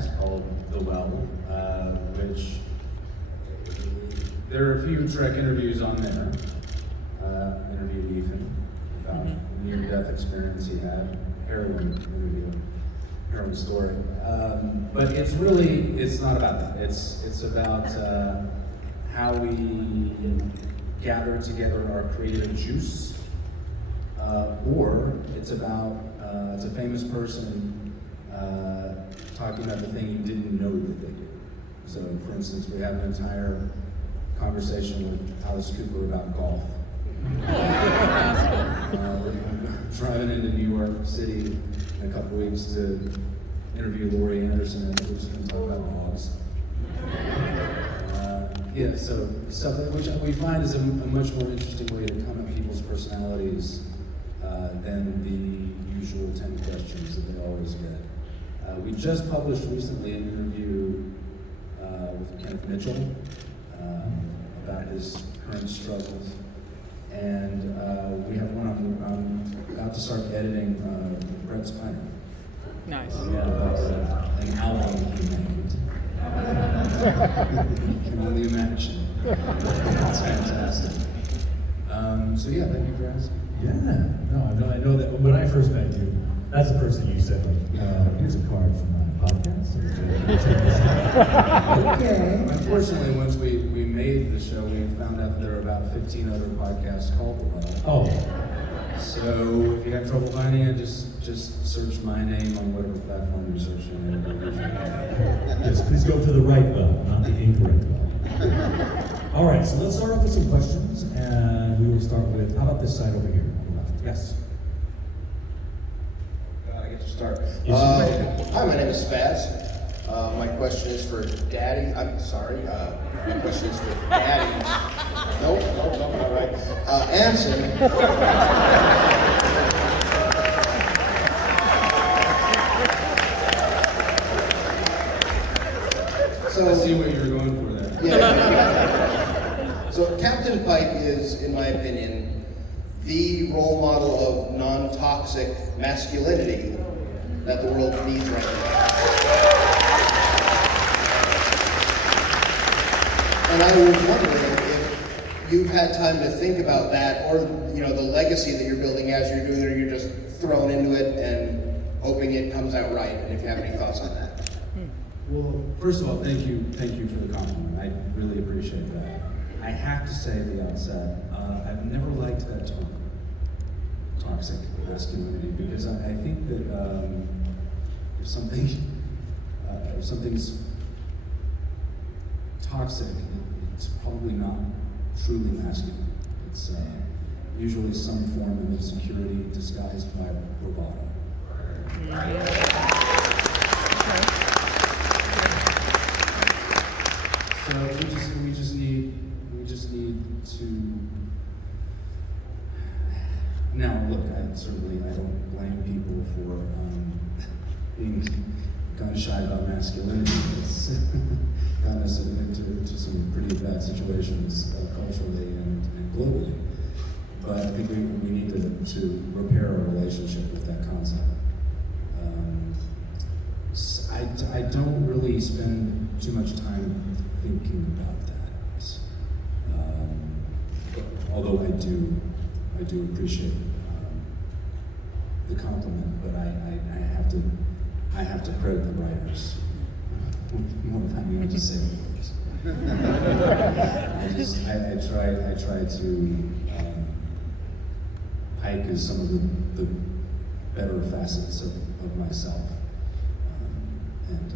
podcast called The Well, which there are a few Trek interviews on there. Interviewed Ethan about a near-death experience he had, heroin story. But it's not about that. It's about how we gather together our creative juice, or it's about it's a famous person talking about the thing you didn't know that they do. So, for instance, we have an entire conversation with Alice Cooper about golf. We're driving into New York City in a couple weeks to interview Laurie Anderson, and we're just going to talk about dogs. Yeah, so stuff which we find is a much more interesting way to come at people's personalities than the usual 10 questions that they always get. We just published recently an interview with Kenneth Mitchell about his current struggles. And we have one I'm about to start editing Brett Spiner. Nice. About an album he made. You can only imagine. It's fantastic. So yeah, thank you for asking. Yeah, no, I know that when I first met you, that's the first thing you said, like, here's a card from my podcast. Okay. Unfortunately, once we made the show, we found out that there are about 15 other podcasts called The Well. Oh. So if you have trouble finding it, just search my name on whatever platform you're searching. Yes, please go to the right well, not the incorrect well. All right, so let's start off with some questions, and we will start with, how about this side over here on the left? Yes. I get to start. Yes, Hi, my name is Spaz. My question is for Daddy. I'm sorry. My question is for Daddy. Nope, all right. Anson. I see what you were going for there. Yeah. So Captain Pike is, in my opinion, the role model of non-toxic masculinity that the world needs right now. And I was wondering if you've had time to think about that, or the legacy that you're building as you're doing it, or you're just thrown into it and hoping it comes out right, and if you have any thoughts on that. Well, first of all, thank you for the compliment. I really appreciate that. I have to say at the outset, I've never liked that term, toxic masculinity, because I think that if something's toxic, it's probably not truly masculine. It's usually some form of insecurity disguised by bravado. So we just need to. Now, look, I don't blame people for being gun shy about masculinity. It's gotten us into some pretty bad situations culturally and globally. But I think we need to repair our relationship with that concept. I don't really spend too much time thinking about that. Although I do appreciate the compliment, but I have to credit the writers more than I'm going to say words. I try to hike as some of the better facets of myself, and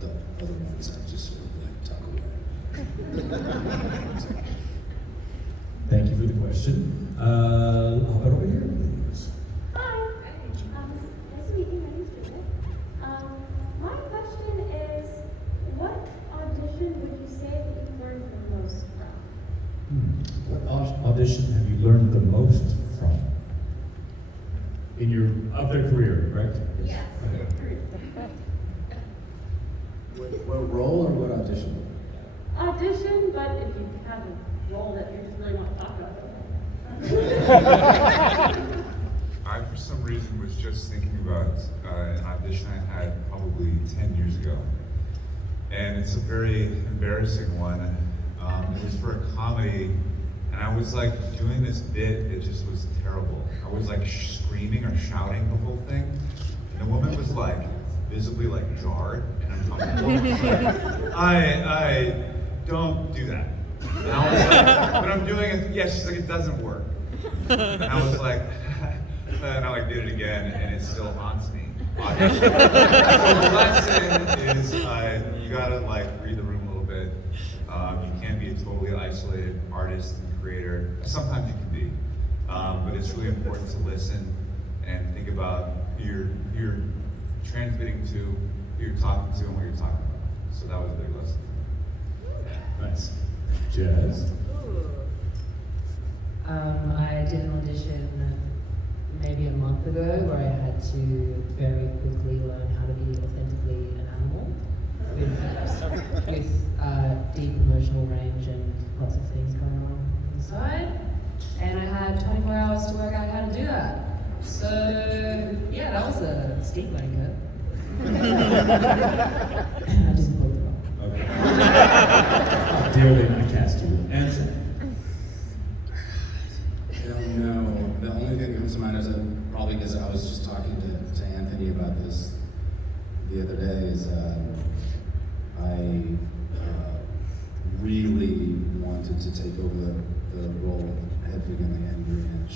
the other ones I just sort of tuck away. Thank you for the question. How about over here, please? Hi. Nice to meet you. My name's Juliet. My question is, what audition would you say that you learned the most from? What audition have you learned the most from? Of their career, correct? Yes. What role or what audition? Audition, but if you have a role that you just really want to talk about. I, for some reason, was just thinking about an audition I had probably 10 years ago. And it's a very embarrassing one. It was for a comedy, and I was like doing this bit, it just was terrible. I was like screaming or shouting the whole thing, and the woman was like visibly like jarred and uncomfortable. I don't do that. And I was like, but I'm doing it, yeah, she's like, it doesn't work. And I was like, and I like did it again, and it still haunts me. Obviously. So the lesson is you gotta like read the room a little bit. You can't be a totally isolated artist and creator. Sometimes you can be, but it's really important to listen and think about who you're transmitting to, who you're talking to, and what you're talking about. So that was a big lesson. Nice. Jazz. I did an audition maybe a month ago where I had to very quickly learn how to be authentically an animal with deep emotional range and lots of things going on inside. And I had 24 hours to work out how to do that. So yeah, that was a steep learning curve. I didn't pull it off. Okay. How dare they not cast you? Answer. I don't know. The only thing that comes to mind is that probably because I was just talking to Anthony about this the other day is I really wanted to take over the role of Hedwig in the Angry Inch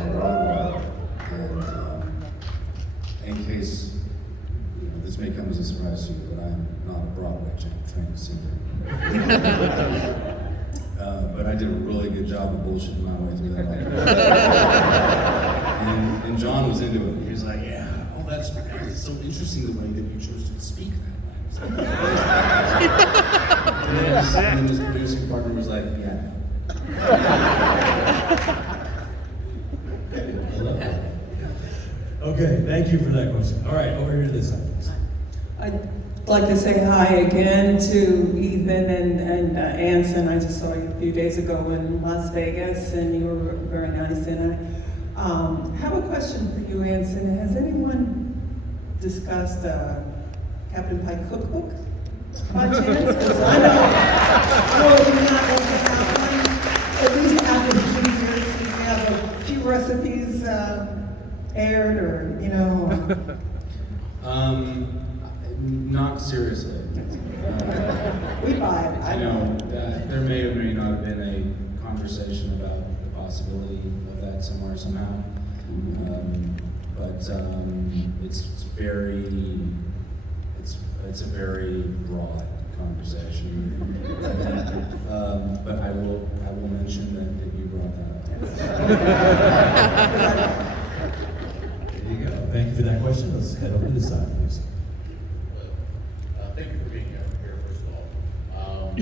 on Broadway. And in case this may come as a surprise to you, but I'm not a Broadway trained singer. But I did a really good job of bullshitting my way through that. and John was into it. He was like, "Yeah, oh, that's so interesting the way that you chose to speak that way." and then his producing partner was like, "Yeah." Okay, thank you for that question. All right, over here to this side, please. I'd like to say hi again to Ethan and Anson. I just saw you a few days ago in Las Vegas, and you were very nice. And I have a question for you, Anson. Has anyone discussed Captain Pike cookbook by chance? Because I know you're not going to have one. At least after the 2 years, you have a few recipes aired, or Not seriously. we buy it. I know that there may or may not have been a conversation about the possibility of that somewhere somehow. But it's a very broad conversation. But I will mention that you brought that up. There you go. Thank you for that question. Let's head over to this side, please. Thank you for being here, first of all.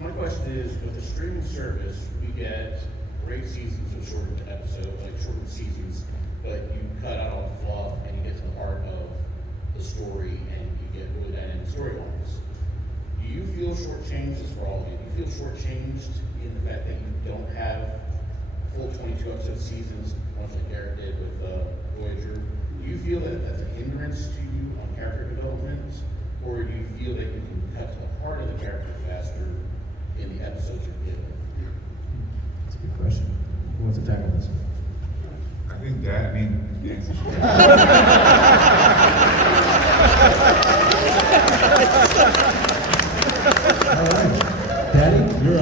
My question is, with the streaming service, we get great seasons of shortened episodes, like shortened seasons, but you cut out all the fluff and you get to the heart of the story and you get really dynamic storylines. Do you feel shortchanged, this is for all of you, do you feel shortchanged in the fact that you don't have full 22 episode seasons, much like Garrett did with Voyager? Do you feel that that's a hindrance to you on character development? Or do you feel that you can cut to the heart of the character faster in the episodes you're given? That's a good question. Who wants to tackle this one? I think that, Nancy. All right. Daddy, you're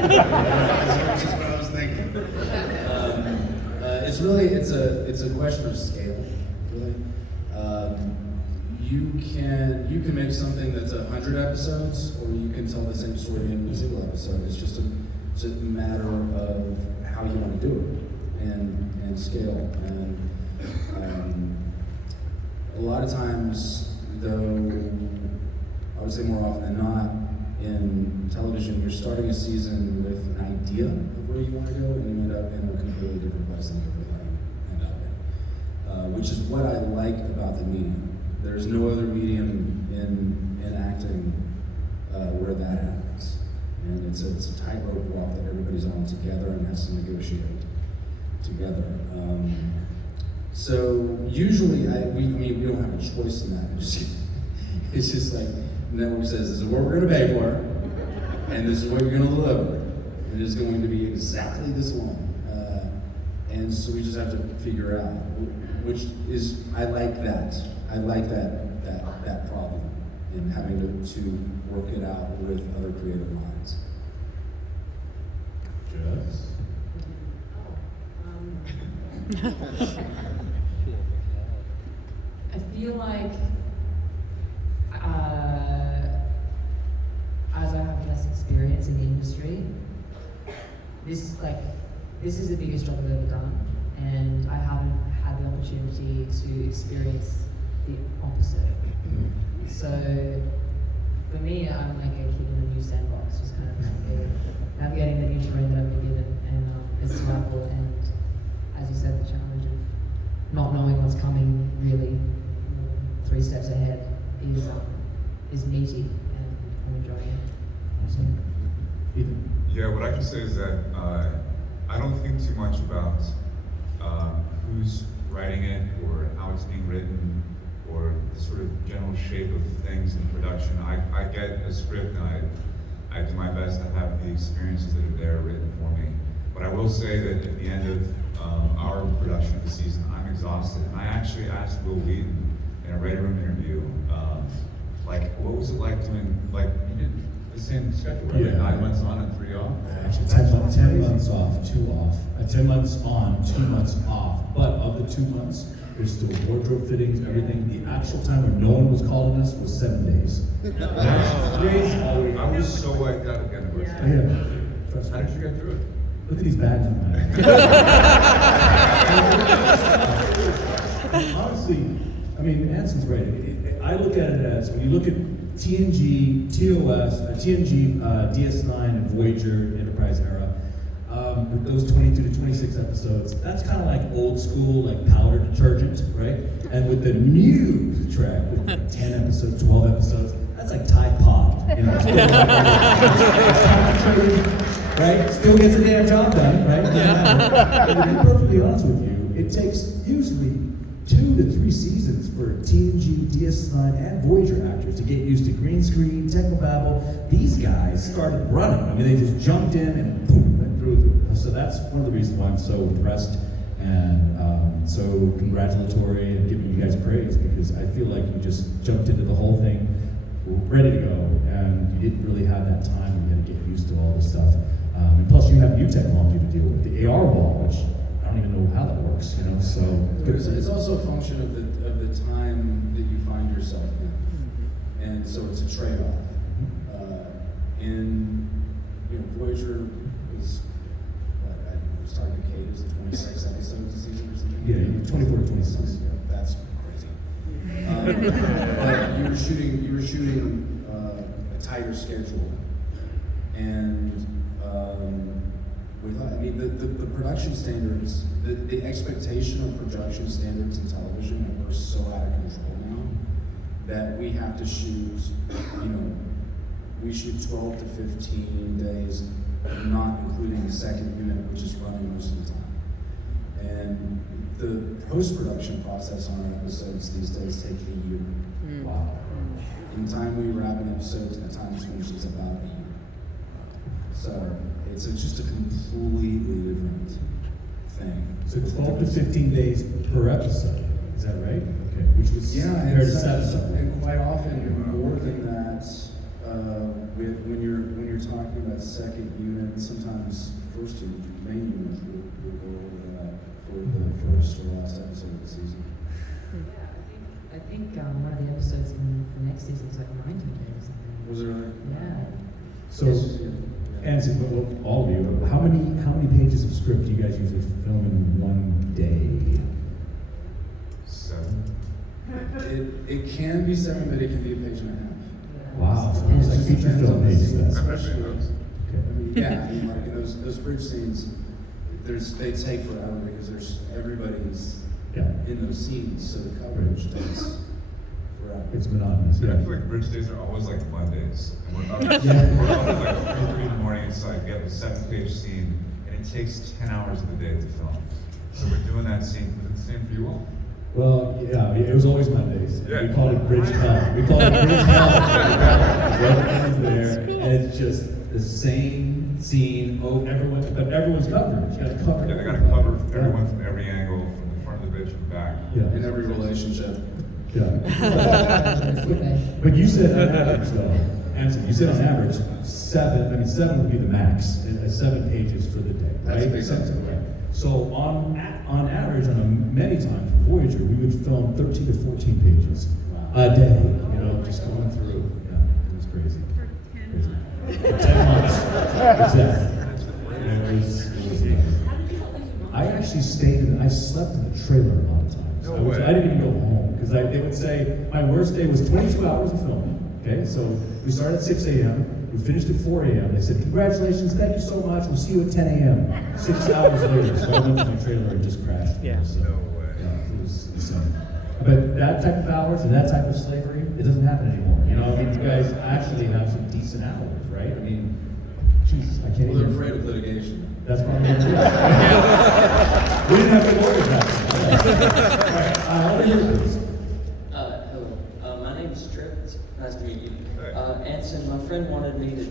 That's just what I was thinking. It's a question of scale, really. You can make something that's 100 episodes, or you can tell the same story in a single episode. It's just a matter of how you want to do it and scale. And a lot of times, though, I would say more often than not, in television, you're starting a season with an idea of where you want to go, and you end up in a completely different place than you ever end up in. Which is what I like about the medium. There's no other medium in acting where that happens. And it's a tightrope walk that everybody's on together and has to negotiate together. So usually, we don't have a choice in that. It's just like, the network says, this is what we're gonna pay for, and this is what you're gonna deliver. It is going to be exactly this long. And so we just have to figure out, which is, I like that problem, and having to work it out with other creative minds. Jess? I feel like as I have less experience in the industry, this is the biggest job I've ever done, and I haven't had the opportunity to experience the opposite. So for me, I'm like a kid in a new sandbox, just kind of navigating the new terrain that I've been given, and it's survival, and as you said, the challenge of not knowing what's coming really 3 steps ahead is meaty, and I'm enjoying it. Awesome. Ethan? Yeah, what I can say is that I don't think too much about who's writing it or how it's being written or the sort of general shape of things in production. I get a script and I do my best to have the experiences that are there written for me. But I will say that at the end of our production of the season, I'm exhausted. And I actually asked Will Wheaton in a writer room interview, what was it like doing, you did the same schedule, right? Yeah. 9 months on and 3 off? Actually, 10 months off, 2 off. 10 months on, 2 months off. But of the 2 months, there's still wardrobe fittings, everything. The actual time when no one was calling us was 7 days. That's crazy. I was so like that at the end of Yeah. Trust How me. did you get through it? Look at these bags on my Honestly, I mean, Anson's right. I look at it as, when you look at TNG, DS9, and Voyager Enterprise era, with those 22 to 26 episodes, that's kind of like old school, like powder detergent, right? And with the new track, with like 10 episodes, 12 episodes, that's like Tide Pod, you know? Right? Still gets the damn job done, right? And to be perfectly honest with you, it takes usually 2 to 3 seasons for TNG, DS9, and Voyager actors to get used to green screen, technobabble. These guys started running. I mean, they just jumped in and boom, went through. So that's one of the reasons why I'm so impressed and so congratulatory and giving you guys praise, because I feel like you just jumped into the whole thing, ready to go, and you didn't really have that time. You had to get used to all this stuff. And plus, you have new technology to deal with, the AR wall, which I don't even know how that works, you know. So it's also a function of the time that you find yourself in, and so it's a trade-off. In Voyager was I was talking to Kate, it was 26 episodes a season or something. Yeah, 24 to 26. Yeah, that's crazy. But you were shooting a tighter schedule, and the production standards, the expectation of production standards in television are so out of control now that we have to shoot, we shoot 12 to 15 days, not including the second unit, which is running most of the time. And the post-production process on our episodes these days take a year. Wow. From the time we wrap an episode to the time it's finished is about a year. So it's just a completely different thing. So 12 to 15 days per episode, is that right? Okay, which was compared to 7. And quite often more than that. When you're talking about second unit, sometimes first unit, main unit will go over that for the first or last episode of the season. Yeah, I think one of the episodes in the next season is like 19 days. Was it really? Yeah. So, Anson, all of you, how many pages of script do you guys usually film in one day? 7. It can be 7, but it can be a page and a half. Wow, so it's like feature film pages then. Especially Okay. like in those bridge scenes, they take forever because everybody's Yeah. in those scenes, so the coverage takes Correct. It's monotonous. Yeah, Yeah. I feel like bridge days are always like Mondays. And we're up, Yeah. we're up at like 3 in the morning, it's like, we have a 7-page scene, and it takes 10 hours of the day to film. So we're doing that scene. Was it the same for you all? Well, yeah, it was always Mondays. Yeah. We called it Bridge Hell. We called it Bridge Hell. Everyone's there, and it's just the same scene. Oh, but everyone's covered. You gotta cover. Yeah, they gotta cover everyone from every angle, from the front of the bridge to the back. Yeah. In every relationship. Yeah. But you said on average, though, Anson, you said on average, seven would be the max, 7 pages for the day, right? That's a big Seven, number. right. So on average, many times for Voyager, we would film 13 to 14 pages a day, you know, just going through. Yeah, it was crazy. Crazy. For 10 months, exactly. And it was I actually I slept in the trailer a lot of times. No I way. didn't even go home, because they would say, my worst day was 22 hours of filming, okay? So we started at 6 a.m., we finished at 4 a.m. They said, congratulations, thank you so much, we'll see you at 10 a.m. 6 hours later, so I went to my trailer and just crashed. Yeah. So, No way. Yeah, it was insane. But that type of hours and that type of slavery, it doesn't happen anymore. You know, I mean, you guys actually have some decent hours, right? I mean, Jesus, I can't Well, they're even. afraid of litigation. That's probably true. We didn't have to worry about it. All right, I want to hear this. Hello. My name is Trip. It's nice to meet you. Hey. Anson, my friend wanted me to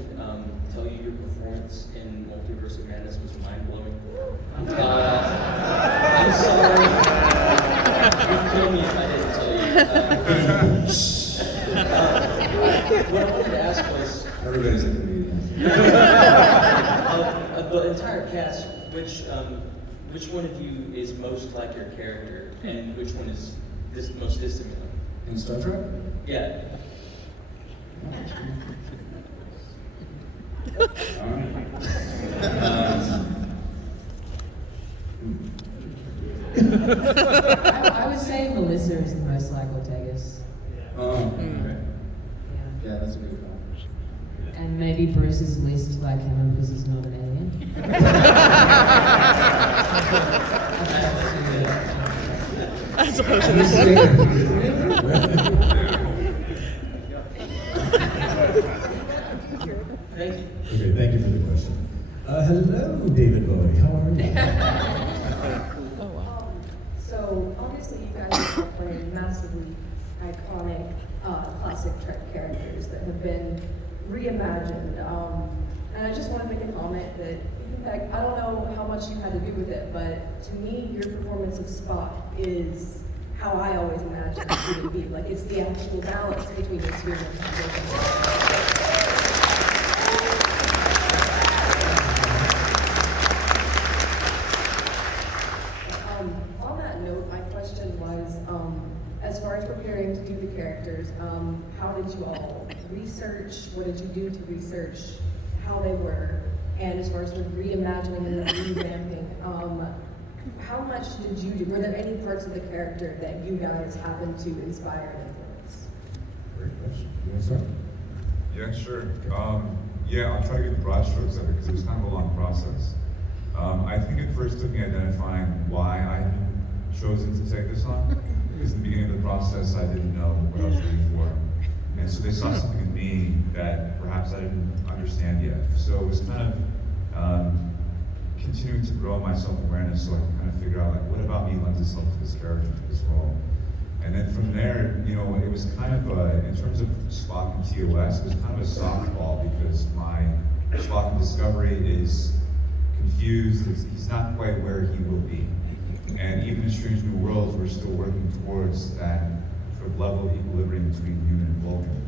tell you your performance in Multiverse of Madness was mind-blowing. I'm sorry. You'd kill me if I didn't tell you. What I wanted to ask was, Everybody's a comedian. the entire cast, which one of you is most like your character, and which one is most dissimilar? In Star Trek? Yeah. I would say Melissa is the most like Ortegas. Okay. Yeah. Yeah, that's a good call. And maybe Bruce is least like him because he's not an alien. As opposed to this one. Thank you. Okay, thank you for the question. Hello, David Bowie. How are you? Oh, wow. So obviously you guys are playing massively iconic classic Trek characters that have been reimagined. And I just want to make a comment that, in fact, I don't know how much you had to do with it, but to me, your performance of Spock is how I always imagined it would be. Like, it's the actual balance between this human and on that note, my question was, as far as preparing to do the characters, how did you all research? What did you do to research how they were? And as far as the reimagining and the revamping, how much did you do? Were there any parts of the character that you guys happened to inspire and influence? Great question. You want to start? Yeah, sure. Yeah, I'll try to get the broad strokes of it because it was kind of a long process. I think it first took me identifying why I had chosen to take this on. Because in the beginning of the process, I didn't know what I was ready for. And so they saw something in me that perhaps I didn't understand yet. So it was kind of continuing to grow my self-awareness so I can kind of figure out, like, what about me lends itself to this character, to this role? And then from there, you know, it was kind of, in terms of Spock and TOS, it was kind of a softball because my Spock in Discovery is confused, he's not quite where he will be. And even in Strange New Worlds, we're still working towards that sort of level of equilibrium between human and Vulcan.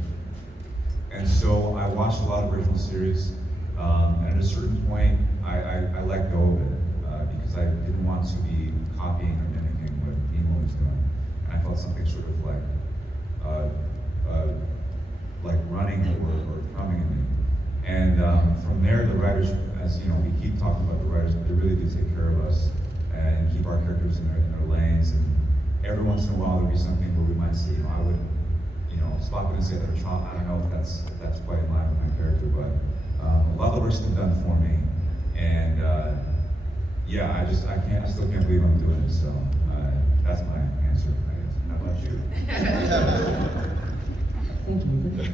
And so I watched a lot of original series, and at a certain point, I let go of it because I didn't want to be copying or mimicking what Nemo was doing. And I felt something sort of like running or coming in me. And from there, the writers, as you know, we keep talking about the writers, but they really do take care of us and keep our characters in their lanes. And every once in a while, there'll be something where we might say, I would, Spock would say that I don't know if that's quite in line with my character, but a lot of the work's been done for me. And yeah, I still can't believe I'm doing it. So that's my answer, I guess. How about you? Thank you.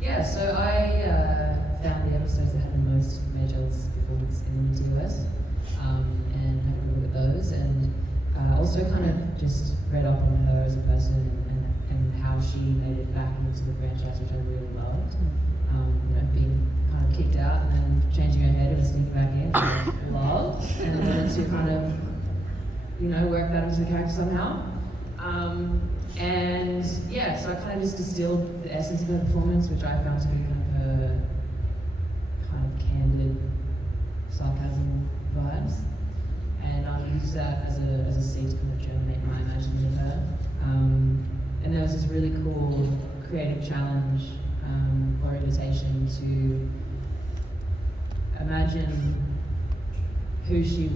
Yeah, so I found the episodes that had the most majors performance in the TOS, and had a look at those, and also kind of just read up on her as a person and how she made it back into the franchise, which I really loved. You know, being kind of kicked out and then changing her head and sneaking back in, which I love, and then to kind of, you know, work that into the character somehow. And yeah, so I kind of just distilled the essence of her performance, which I found to be kind of her kind of candid sarcasm vibes, and I used that as a seed to kind of germinate my imagining of her. And there was this really cool creative challenge or invitation to imagine who she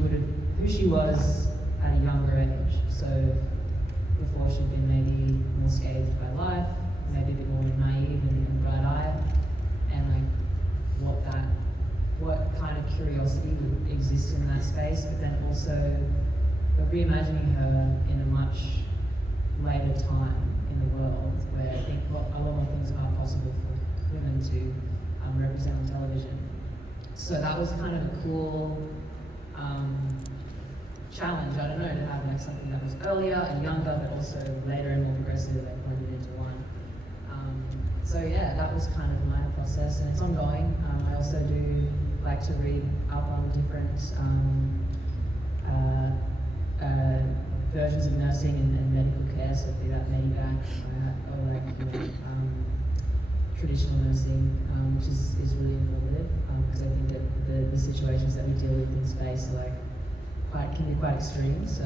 was at a younger age. So before she'd been maybe more scathed by life, maybe a bit more naive and bright-eyed, and like what kind of curiosity would exist in that space, but then also reimagining her in a much later time in the world where I think a lot more things are possible for women to represent on television. So that was kind of a cool challenge, I don't know, to have like something that was earlier and younger, but also later and more progressive and blended into one. So yeah, that was kind of my process, and it's ongoing. I also do like to read up on different versions of nursing and medical care, so be that Medivac or like traditional nursing, which is really informative, because I think that the situations that we deal with in space are can be quite extreme. So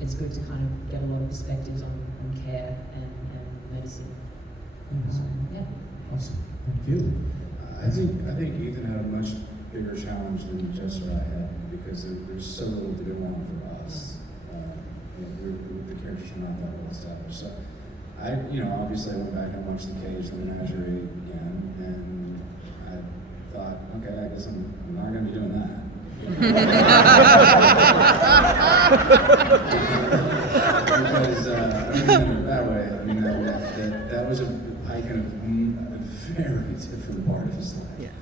it's good to kind of get a lot of perspectives on care and medicine. Yeah. Awesome. Thank you. I think Ethan had a much bigger challenge than Jess or I had, because there's so little to go on for us. The characters were not that well established. So obviously I went back and watched The Cage, The Menagerie again, and I thought, okay, I guess I'm not going to be doing that. Because I mean, in a bad way. I mean, that was a kind of a very different part of his life. Yeah.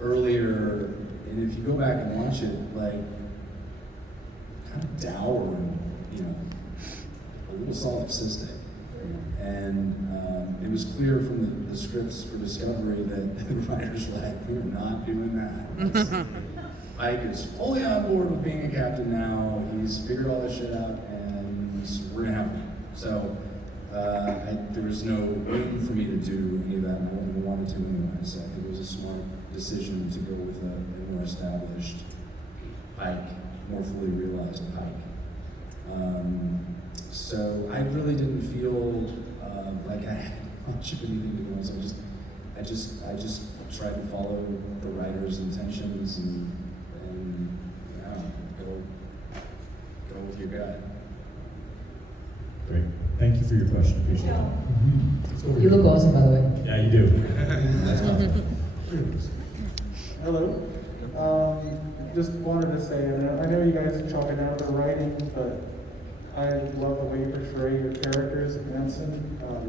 Earlier, and if you go back and watch it, like kind of dour and a little solipsistic. And it was clear from the scripts for Discovery that the writers were like, we're not doing that. Ike is fully on board with being a captain now. He's figured all this shit out, and we're gonna have him. So there was no room for me to do any of that, and I wouldn't have wanted to anyway. So I think it was a smart decision to go with a more established Ike, more fully realized Ike. So I really didn't feel like I had much of anything to go on. So I just tried to follow the writer's intentions and go with your gut. Great. Thank you for your question. Appreciate it. You look awesome, by the way. Yeah, you do. Hello. Just wanted to say, I know you guys are chalking out the writing, but I love the way you portray your characters, Vincent.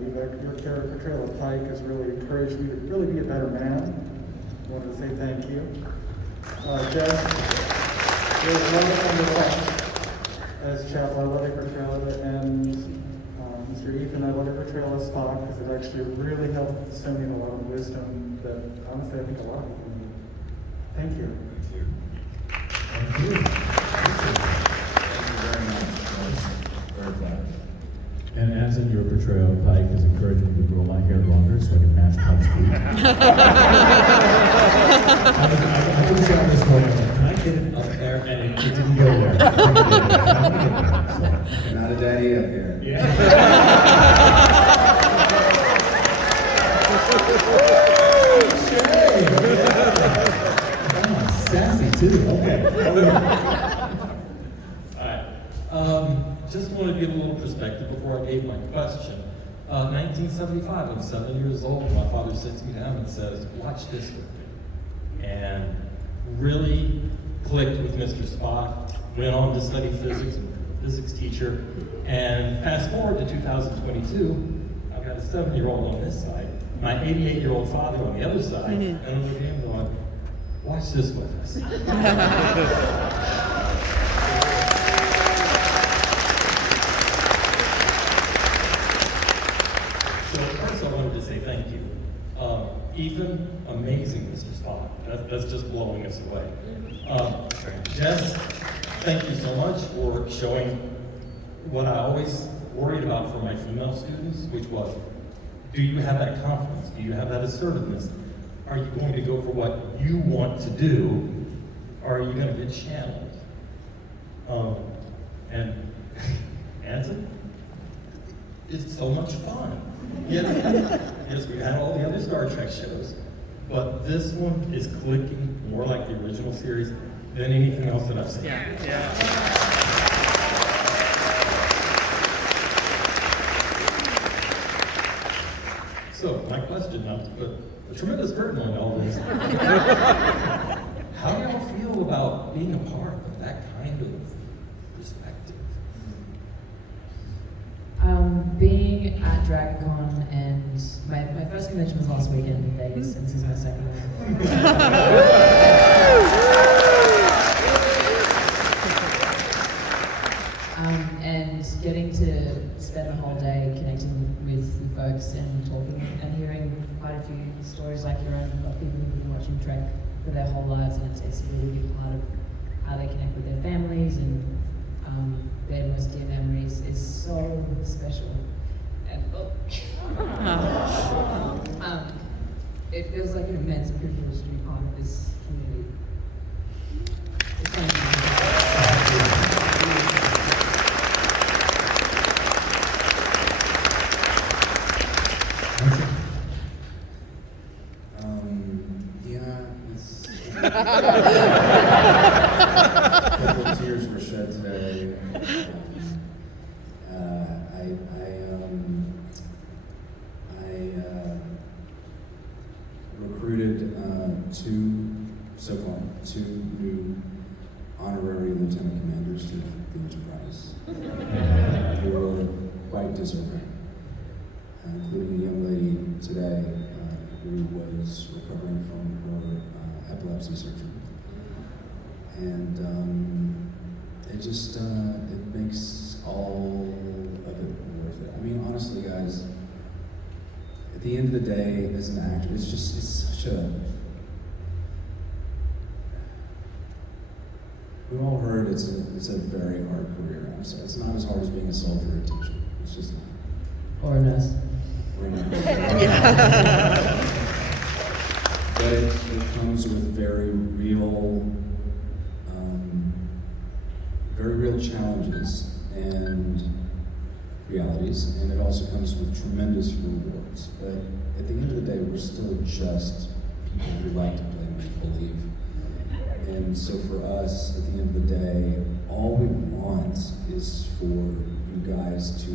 Your character portrayal of Pike has really encouraged me to really be a better man. I wanted to say thank you. Jess, it was wonderful to watch as Chapel. I love your portrayal of it, and Mr. Ethan, I love your portrayal of Spock, because it actually really helped instill me in a lot of wisdom that honestly I think a lot of people need. Thank you. Thank you. Thank you very much. Very flattering. And as in your portrayal, Pike has encouraged me to grow my hair longer so I can match Pike's boot. I was on this moment, can I get it up there? And it didn't go there. Not a daddy up here. Yeah. Sassy too. Okay. Just want to give a little perspective before I gave my question. 1975, I'm 7 years old. My father sits me down and says, "Watch this with me," and really clicked with Mr. Spock. Went on to study physics and became a physics teacher. And fast forward to 2022, I'm got a 7-year-old on this side, my 88-year-old father on the other side, and I'm looking at him going, watch this with us. So first I wanted to say thank you. Ethan, amazing Mr. Spock. That's just blowing us away. Jess, thank you so much for showing what I always worried about for my female students, which was, do you have that confidence? Do you have that assertiveness? Are you going to go for what you want to do, or are you going to get channeled? And Anson, it's so much fun. Yes, we had all the other Star Trek shows, but this one is clicking more like the original series than anything else that I've seen. So my question now, to put a tremendous burden on all this. How do y'all feel about being a part of that kind of perspective? Being at Dragoncon, and my first convention was last weekend in Vegas, and this is my second one. And getting to spend the whole day connecting with you folks and talking and hearing quite a few stories like your own of people who've been watching Trek for their whole lives, and it's a really big part of how they connect with their families and their most dear memories is so special. And it feels like an immense privilege to be part of this community. A couple of tears were shed today. Recruited two new honorary lieutenant commanders to the Enterprise, who are quite deserving, including a young lady today who was recovering from her epilepsy surgery. And it just, it makes all of it worth it. I mean, honestly, guys, at the end of the day, as an actor, it's such a, we've all heard it's a very hard career. It's not as hard as being a soldier or a teacher. It's just not. Or a nurse. Or a nurse. But it comes with very real challenges and realities, and it also comes with tremendous rewards. But at the end of the day, we're still just people who like to play make-believe. And so for us, at the end of the day, all we want is for you guys to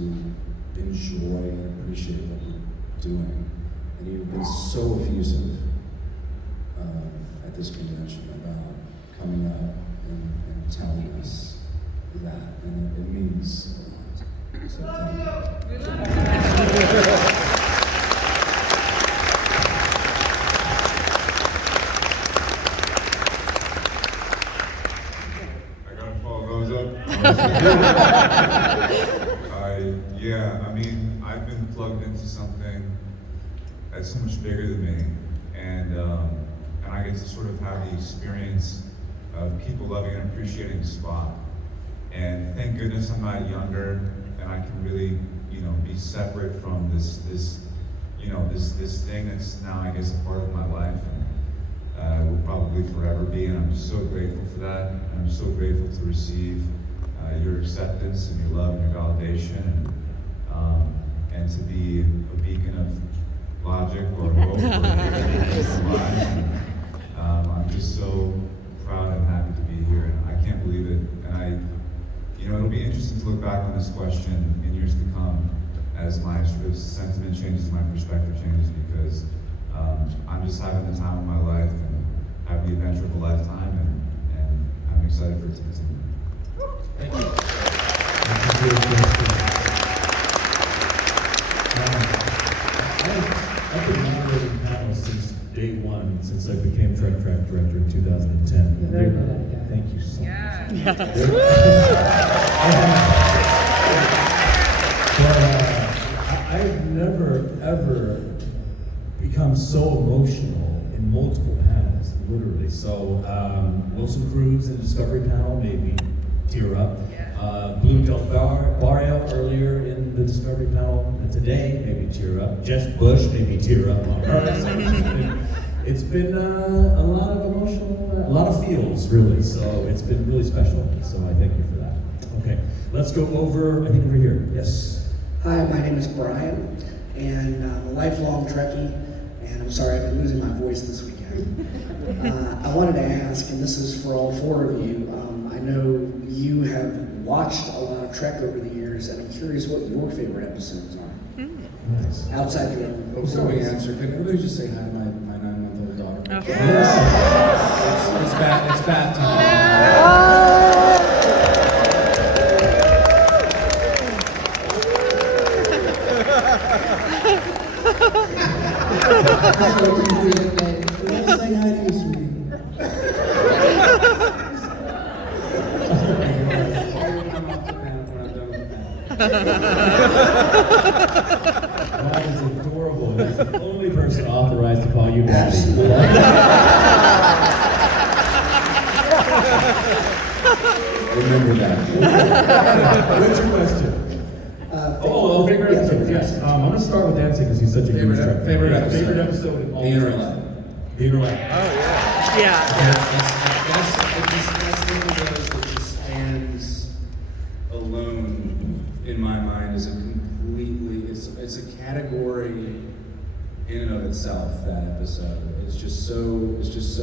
enjoy and appreciate what we're doing. And you've been so effusive at this convention about coming up and telling us that, and it means a lot. So thank you. I gotta follow those up. Yeah, I mean, I've been plugged into something that's so much bigger than me, and I get to sort of have the experience of people loving and appreciating Spock. And thank goodness I'm not younger, and I can really, be separate from this thing that's now, I guess, a part of my life, and will probably forever be. And I'm so grateful for that. And I'm so grateful to receive your acceptance and your love and your validation, and to be a beacon of logic or hope or life. I'm just so proud and happy to be here, and I can't believe it. And it'll be interesting to look back on this question in years to come as my sort of sentiment changes, my perspective changes, because I'm just having the time of my life and have the adventure of a lifetime, and I'm excited for it to continue. Thank you. since I became Trek Track Director in 2010. You're very good at it, guys. Thank you so much. But I've never, ever become so emotional in multiple panels, literally. So, Wilson Cruz in the Discovery panel made me tear up. Blue Del Barrio earlier in the Discovery panel today made me tear up. Jess Bush made me tear up on her. So it's been a lot of emotional, a lot of feels, really. So it's been really special. So I thank you for that. Okay, let's go over, I think over here. Yes. Hi, my name is Brian, and I'm a lifelong Trekkie, and I'm sorry I've been losing my voice this weekend. I wanted to ask, and this is for all four of you, I know you have watched a lot of Trek over the years, and I'm curious what your favorite episodes are. Nice. Outside your own. Before we answer, could everybody just say hi to my 9-month-old daughter? Okay. It's bath time. Say hi to you, sweetie. That is adorable. That's the only person authorized to call you daddy. Remember that. What's your question? Favorite episode. Yes. I'm going to start with dancing because he's such a huge Trek fan. Favorite episode. Favorite episode in all The Inner Lab. The Inner Lab. Yeah. That's one of those that just stands alone in my mind as a completely, it's a category in and of itself, that episode. It's just so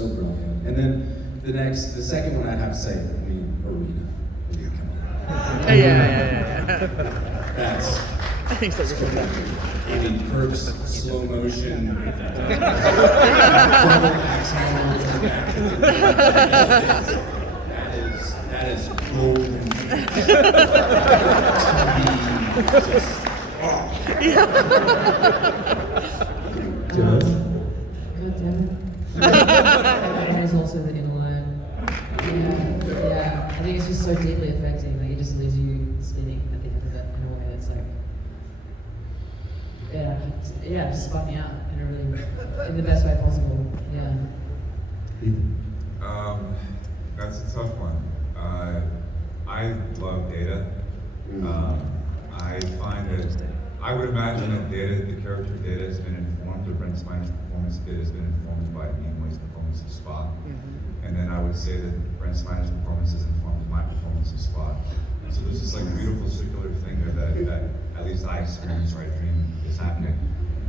brilliant. And then the second one I'd have to say, Arena. Come on. Yeah. That's I think so. Kirk's slow motion. Double axe handle to the back. That is golden. Judge? God damn it. And it's also the inner line. Yeah. I think it's just so deeply affecting. Like it just leaves you spinning at the end of it in a way that's like, it just spun me out in the best way possible. Yeah. That's a tough one. I love Data. I find that I would imagine that the character Data has been informed, or Brent Spiner's performance of Data has been informed by Nimoy's performance of Spock. And then I would say that Brent Spiner's performance is informed by my performance of Spock. And so there's this like beautiful circular thing there that at least I experience, or I dream is happening.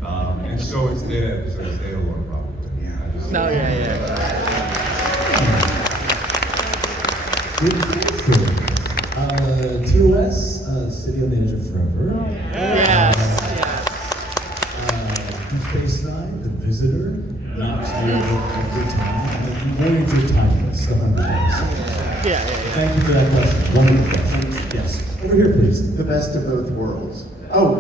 And so it's Data lore probably. TOS, City on the Edge of Forever. Deep Space Nine, The Visitor, Knox every time, and Voyager Timeless, the 100 episodes. Thank you for that question. Wonderful question. Yes. Over here, please. The best of both worlds. Oh,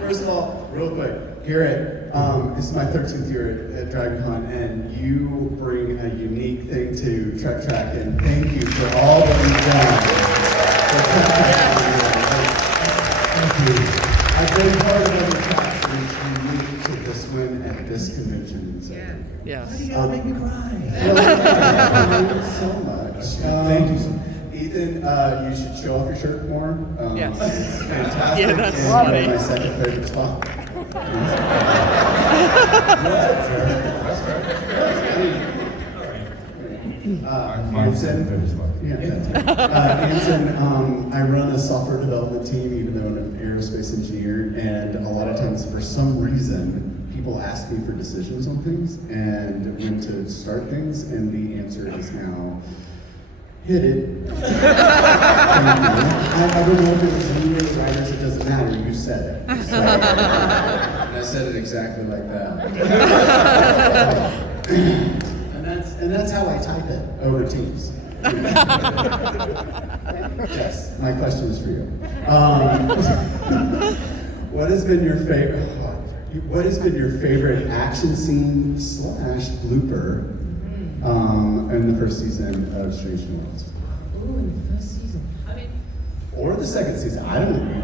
First of all, real quick, Garrett, this is my 13th year at Dragoncon, and you bring a unique thing to Trek Track, and thank you for all that you've done for Trek Track. Thank you. I've been part of other tracks, and it's unique to this one at this convention. So. Yeah. Why do you gotta make me cry? Thank you so much. Thank you so much. Ethan, you should show off your shirt more. Yes. It's fantastic. Yeah, that's and funny. My second favorite spot. Anson, I run a software development team, even though I'm an aerospace engineer, and a lot of times, for some reason, people ask me for decisions on things and when to start things, and the answer is now, hit it. I don't know if it was you or the writers, it doesn't matter, you said it. So, And I said it exactly like that. and that's how I type it over Teams. Yes, my question is for you. What has been your favorite? Oh, What has been your favorite action scene / blooper in the first season of Strange New Worlds? Ooh, in the first season. I mean, Or the second season? I don't know.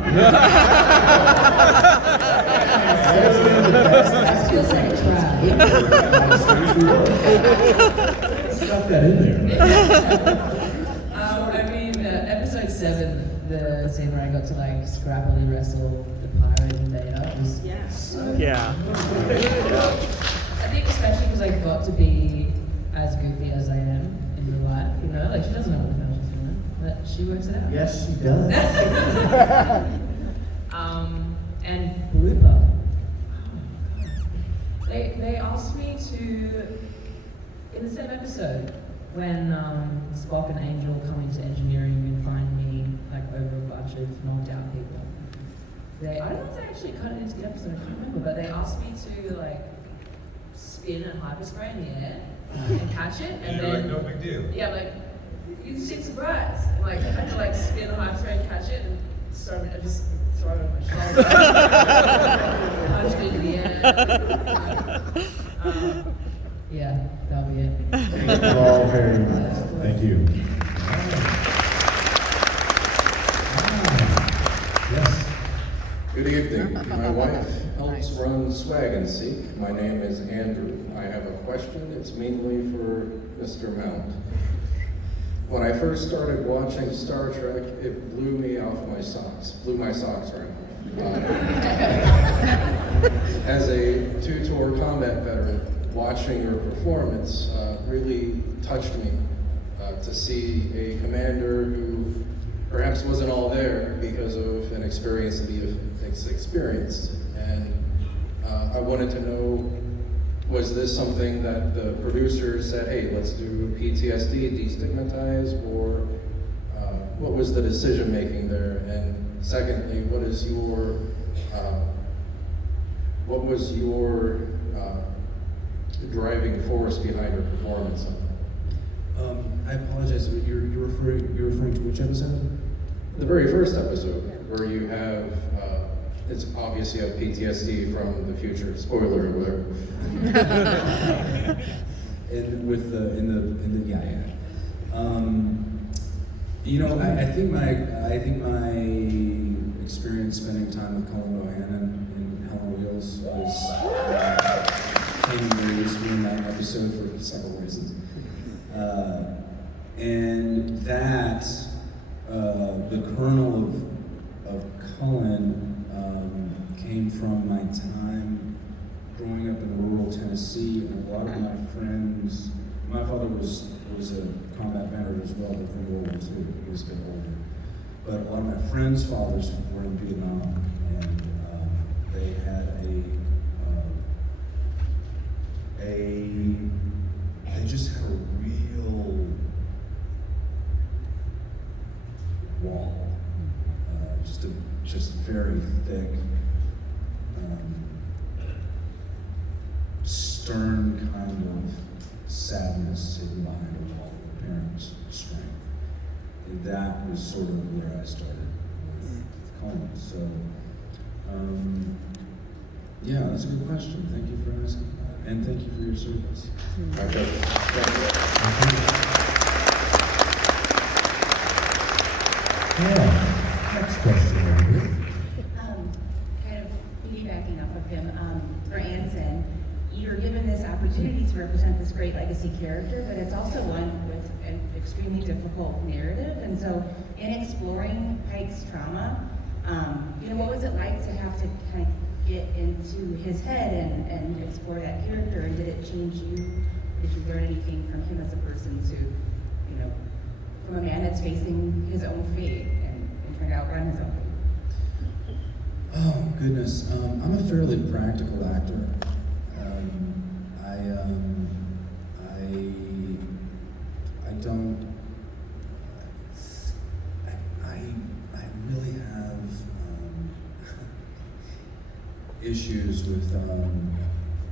feels like a trap. Stuff that in there. I mean, episode 7, the scene where I got to like scrappily wrestle the pirate and Data was so Yeah. I think especially because I got to be as goofy as I am in real life, you know? Like, she doesn't know what the hell she's doing, but she works it out. Yes, she does. And blooper. They asked me to, in the same episode, when Spock and Angel come into engineering and find me like over a bunch of knocked out people. I don't know if they actually cut it into the episode, I can't remember, but they asked me to like spin a hyperspray in the air and catch it, and you're then like, no big deal. Yeah, like you seem surprised. And, like I had to like spin a hyperspray and catch it, and I just throw it on my shoulder, punch it into the air. Yeah, that'll be it. Thank you all very much. Thank you. Yes. Good evening. My wife helps run Swag and Seek. My name is Andrew. I have a question. It's mainly for Mr. Mount. When I first started watching Star Trek, it blew me off my socks. Blew my socks right off. As a two-tour combat veteran, watching your performance really touched me to see a commander who perhaps wasn't all there because of an experience that he experienced. And I wanted to know, was this something that the producers said, hey, let's do PTSD, destigmatize, or what was the decision making there? And secondly, what was your driving force behind your performance of it? I apologize. You're referring to which episode? The very first episode, where you have it's obvious you have PTSD from the future. Spoiler alert. You know, I think my experience spending time with Colin Bohannon in Hell on Wheels came very useful in that episode for several reasons. And that the kernel of Cullen came from my time growing up in rural Tennessee, and a lot of my friends. My father was a combat veteran as well, but from World War II. He was a bit older. But a lot of my friends' fathers were in Vietnam, and they had they just had a real wall, just very thick, stern kind of sadness hidden behind a wall of parents' strength. And that was sort of where I started with Colin. So, yeah, that's a good question. Thank you for asking that. And thank you for your service. Yeah. Next question, Andrew. Kind of piggybacking off of him, for Anson, you're given this opportunity to represent this great legacy character, but it's also one with an extremely difficult narrative. And so, in exploring Pike's trauma, what was it like to have to kind of get into his head and explore that character? And did it change you? Did you learn anything from him as a person to, from a man that's facing his own fate and trying to outrun his own fate? Oh, goodness. I'm a fairly practical actor. I really have issues with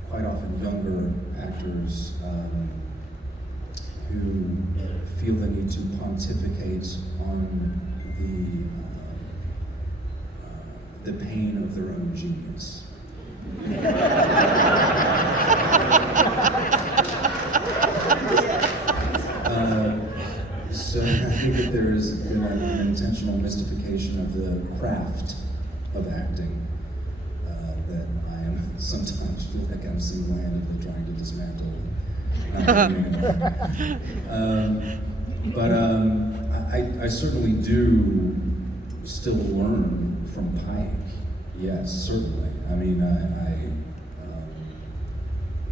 quite often younger actors who feel the need to pontificate on the pain of their own genius. So I think that there has been an intentional mystification of the craft of acting that I am sometimes feel like I'm single-handedly trying to dismantle. But I certainly do still learn from Pike. Yes, certainly. I mean,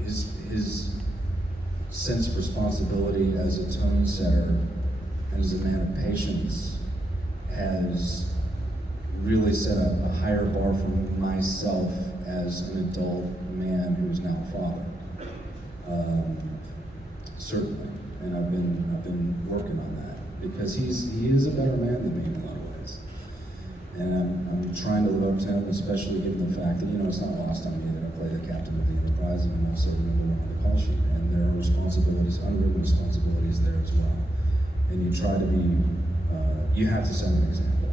his sense of responsibility as a tone setter and as a man of patience has really set a higher bar for myself as an adult man who is now a father. Certainly, and I've been working on that because he is a better man than me in a lot of ways, and I'm trying to live up to him, especially given the fact that it's not lost on me that I play the captain of the Enterprise and I'm also the number one on the call sheet, and there are responsibilities, unwritten responsibilities there as well, and you try to be, you have to set an example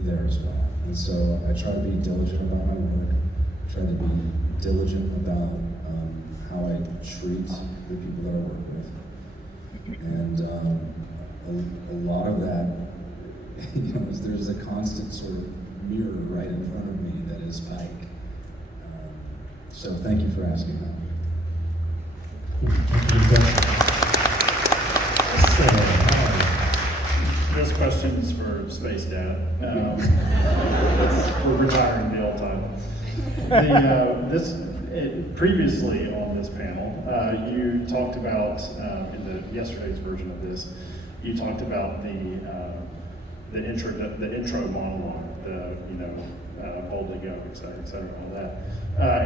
there as well, and so I try to be diligent about my work, try to be diligent about how I treat the people that I work with, and a lot of that, there's a constant sort of mirror right in front of me that is Pike. So thank you for asking that. This question is for Space Dad. We're retiring the old title. Previously on this panel, you talked about in yesterday's version of this, you talked about the intro monologue, boldly go, et cetera, all that,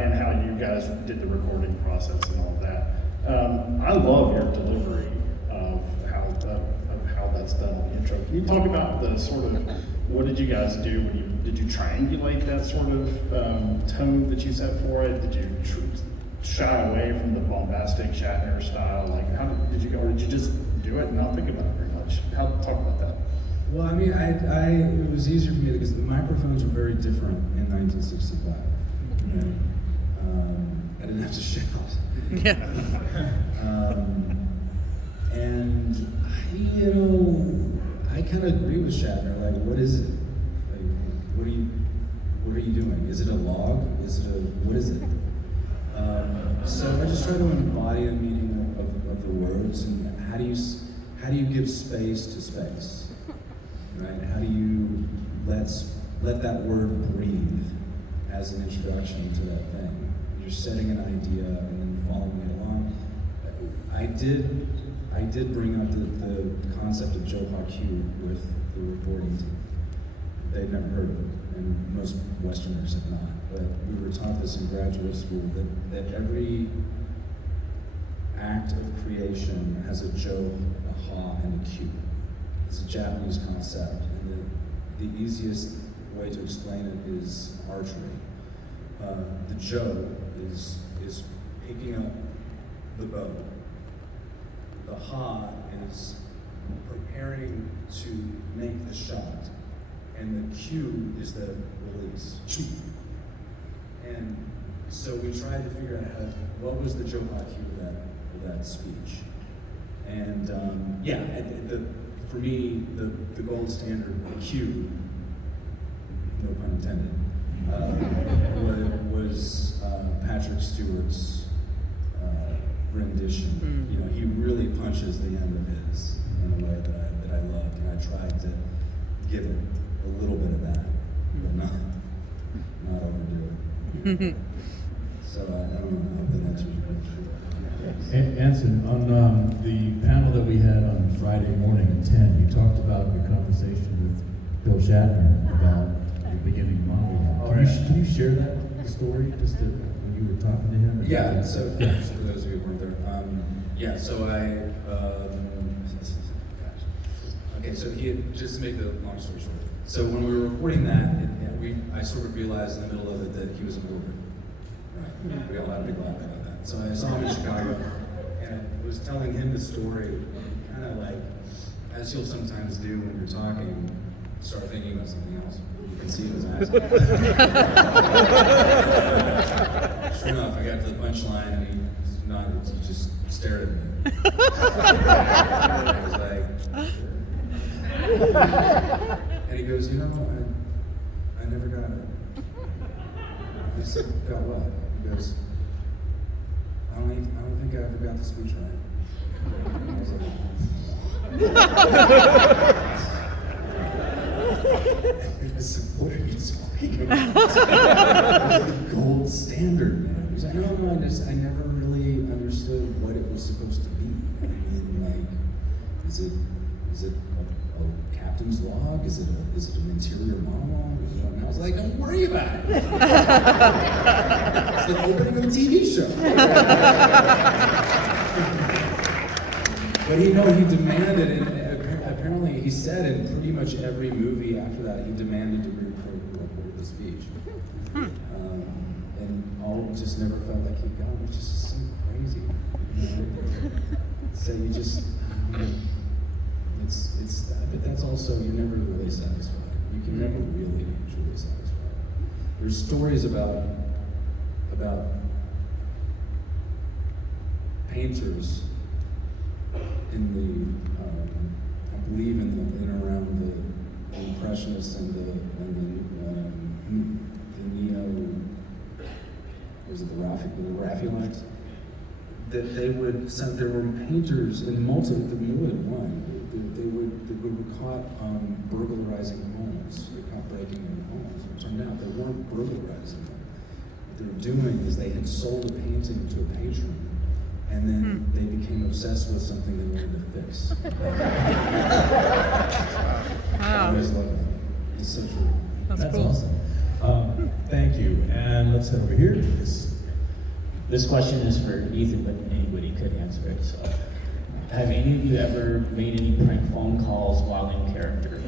and how you guys did the recording process and all that. I love your delivery of how that's done on the intro. Can you talk about the sort of, what did you guys do when did you triangulate that sort of tone that you set for it? Did you shy away from the bombastic Shatner style? Like, how did you go, or did you just do it and not think about it very much? Talk about that. Well, I mean, it was easier for me because the microphones were very different in 1965. Right? I didn't have to shout. And I kind of agree with Shatner. Like, what is it? Like, what are you doing? Is it a log? What is it? So I just try to embody the meaning of the words, and how do you give space to space, right? How do you let that word breathe as an introduction to that thing? You're setting an idea and then following it along. I did bring up the concept of Joe Hawkue with the reporting team. They'd never heard of it, and most Westerners have not. But we were taught this in graduate school that every act of creation has a Joe, a Ha, and a Q. It's a Japanese concept, and the easiest way to explain it is archery. The Joe is picking up the bow. The Ha is preparing to make the shot, and the Q is the release. And so we tried to figure out what was the Joe Hawkue of that speech. And for me, the gold standard, the Q, no pun intended, was Patrick Stewart's rendition. He really punches the end of his in a way that I loved, and I tried to give it a little bit of that, but not overdo it. So I don't know, I hope that answers your question. Anson, on the panel that we had on Friday morning at 10, you talked about your conversation with Bill Shatner about the beginning monologue. Can you share that story, just when you were talking to him? Yeah, so for those of you who weren't there, so he had, just to make the long story short, so when we were recording that, I sort of realized in the middle of it that he was a mover. Right? We all had a big laugh about that. So I saw him in Chicago, and I was telling him the story, kind of like, as you'll sometimes do when you're talking, start thinking about something else. You can see it in his eyes. enough. I got to the punchline and he just stared at me. I was like, and he goes, you know, I never got it. I said, got what? He goes, I don't think I ever got the speech right. And I was like, I said, what are you talking about? It's the gold standard, man. He's like, no, I never really understood what it was supposed to be. I mean, like, is it a captain's log? Is it an interior monologue? And I was like, don't worry about it. It's the opening of a TV show. But he demanded, and apparently he said in pretty much every movie after that, he demanded to re-record the speech. And all just never felt like he got it, which is just so crazy. You know? So you just, it's that, but that's also, you're never really satisfied. You can never really be truly satisfied. There's stories about painters in the, I believe in around the Impressionists and the neo, was it the Raphaelites? That there were painters in more than one. They were caught burglarizing homes. They were caught breaking into homes. It turned out they weren't burglarizing them. What they were doing is they had sold a painting to a patron, and then they became obsessed with something they wanted to fix. Wow. I always love that. It's so true. That's cool. Awesome. Thank you. And let's head over here. This question is for Ethan, but anybody could answer it. So, have any of you ever made any prank phone calls while in character?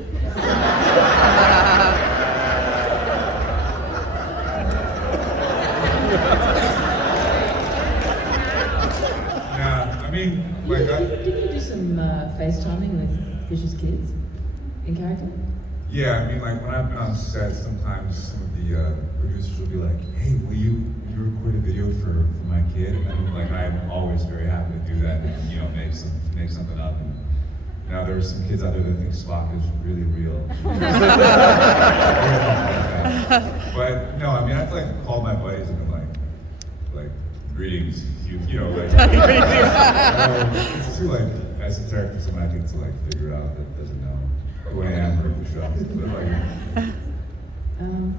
Yeah, I mean, like, Did you do some FaceTiming with Fish's kids in character? yeah, I mean, like, when I've been on set, sometimes some of the producers will be like, hey, will you record a video for my kid? And like, I'm always very happy to do that and, you know, make something up. And now there are some kids out there that think Spock is really real. But no, I mean, I've like called my buddies and been like, greetings, you know, like, it's too like esoteric for someone I think to like figure out that doesn't know who I am or who show up. But like, No.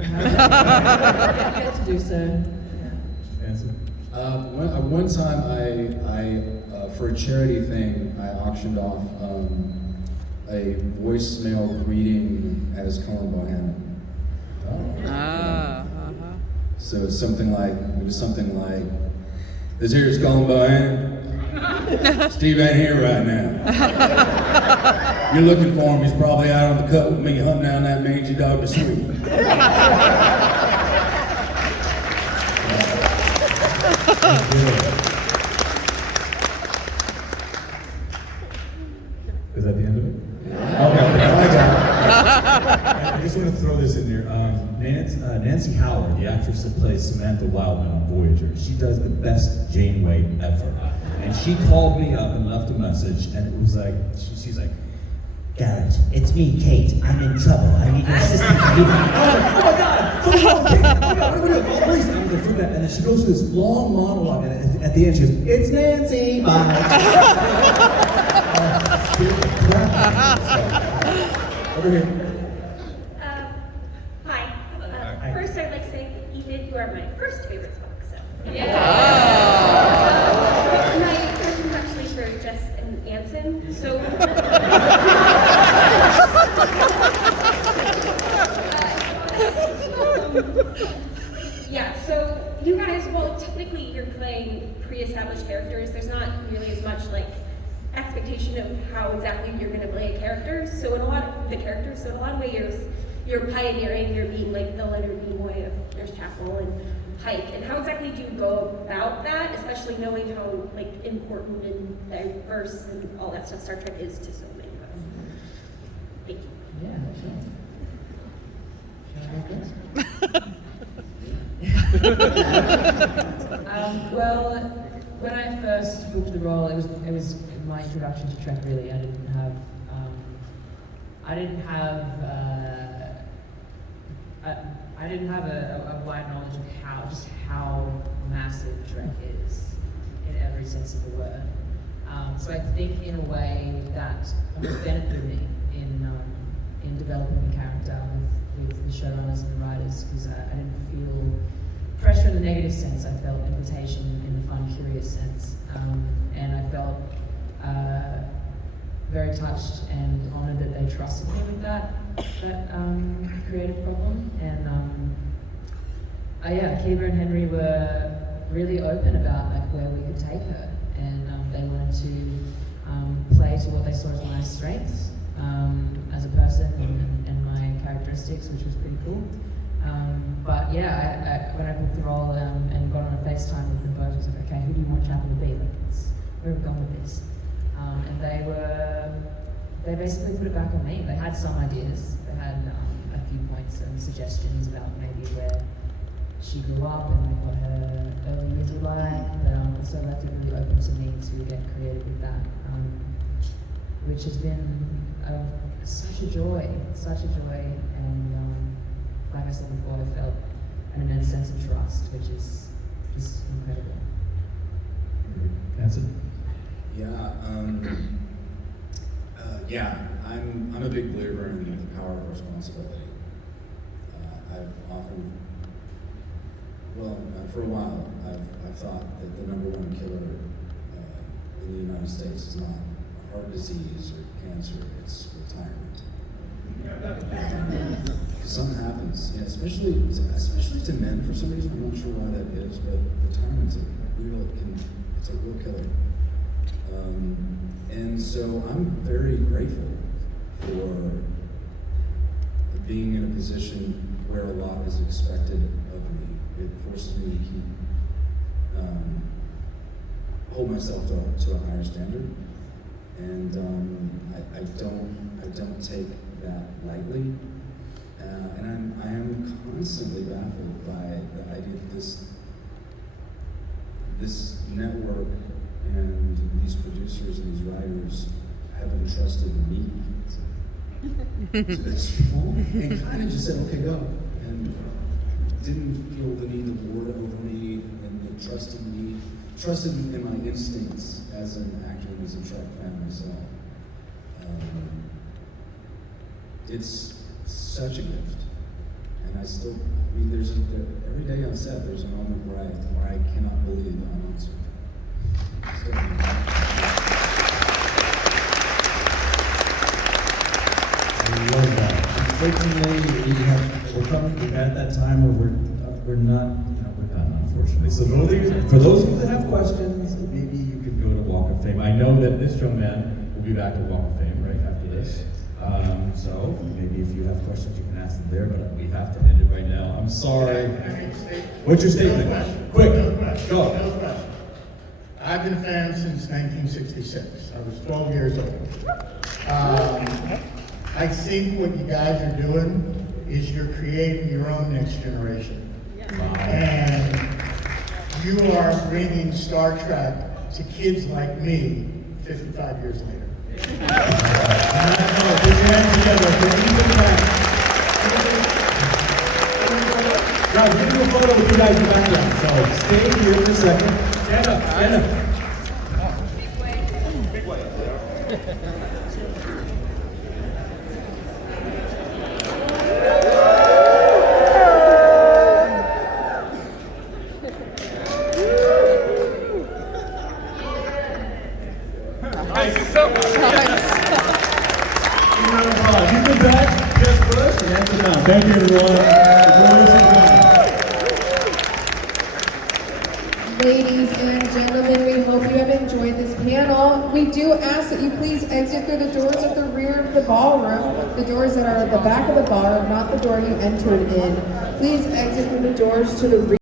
I get to do so. One time I for a charity thing, I auctioned off a voicemail greeting as Colin Bohannon. So it was something like, this here is Colin Bohannon. Steve ain't here right now. You're looking for him, he's probably out on the cut with me hunting down that mangy dog to sleep. Is that the end of it? Okay, I got it. I just want to throw this in there. Nancy Howard, the actress that plays Samantha Wildman on Voyager, she does the best Janeway ever. And she called me up and left a message, and it was like, she's like, Garrett, it's me, Kate. I'm in trouble. I need your assistance. Oh my God! Something's wrong, Kate. Oh my God, what do we do? Oh, please. I'm gonna that. And then she goes through this long monologue, and at the end she goes, it's Nancy, bye. Over here. Hi. First, I'd like to say, Ethan, you are my first favorite Spock. So. Yeah. My question's actually for Jess and Anson. So. Yeah, so you guys, well, technically you're playing pre-established characters. There's not really as much like expectation of how exactly you're going to play a character. So in a lot of ways, you're pioneering. You're being like the Leonard Nimoy of Nurse Chapel and Pike. And how exactly do you go about that, especially knowing how like important and diverse and all that stuff Star Trek is to so many of us? Thank you. Yeah, sure. Well, when I first booked the role, it was my introduction to Trek. Really, I didn't have a wide knowledge of how massive Trek is in every sense of the word. So I think in a way that almost benefited me in developing the character with the showrunners and the writers, because I didn't feel pressure in the negative sense. I felt invitation in the fun, curious sense, and I felt very touched and honored that they trusted me with that creative problem. And Kiva and Henry were really open about like where we could take her, and they wanted to play to what they saw as my strengths as a person and my characteristics, which was pretty cool. But yeah, when I booked the role and got on a FaceTime with them both, I was like, okay, who do you want Chapel to be? Like, where are we going with this? And they basically put it back on me. They had some ideas. They had a few points and suggestions about maybe where she grew up and like what her early years were like. But also left it really open to me to get creative with that, which has been such a joy. And like I said before, I felt an immense sense of trust, which is just incredible. Anson? I'm a big believer in the power of responsibility. I've often, for a while, I've thought that the #1 killer in the United States is not heart disease or cancer, it's retirement. Something happens, especially to men for some reason. I'm not sure why that is, but retirement's a real killer. And so I'm very grateful for being in a position where a lot is expected of me. It forces me to keep hold myself to a higher standard, and I don't take that lightly. And I am constantly baffled by the idea that this network and these producers and these writers have entrusted me to this role and kind of just said, okay, go. And didn't feel the need to lord over me, and trusted in my instincts as an actor and as a Trek fan myself. It's such a gift. And every day on set, there's a moment where I cannot believe I'm on set. I love that. Unfortunately, we're at that time where we're done, unfortunately. So for those of you that have questions, maybe you could go to Walk of Fame. I know that this young man will be back at Walk of Fame right after this. So maybe if you have questions, you can ask them there, but we have to end it right now. I'm sorry. What's your statement? Quick, go. I've been a fan since 1966. I was 12 years old. I think what you guys are doing is you're creating your own next generation. And you are bringing Star Trek to kids like me 55 years later. Put your hands together. Guys, we're doing a photo with you guys in the background. So stay here for a second. Stand up. Big way. Thank you so much. You did that, just push, and that's enough. Thank you, everyone. Ladies and gentlemen, we hope you have enjoyed this panel. We do ask that you please exit through the doors at the rear of the ballroom, the doors that are at the back of the ballroom, not the door you entered in. Please exit through the doors to the rear.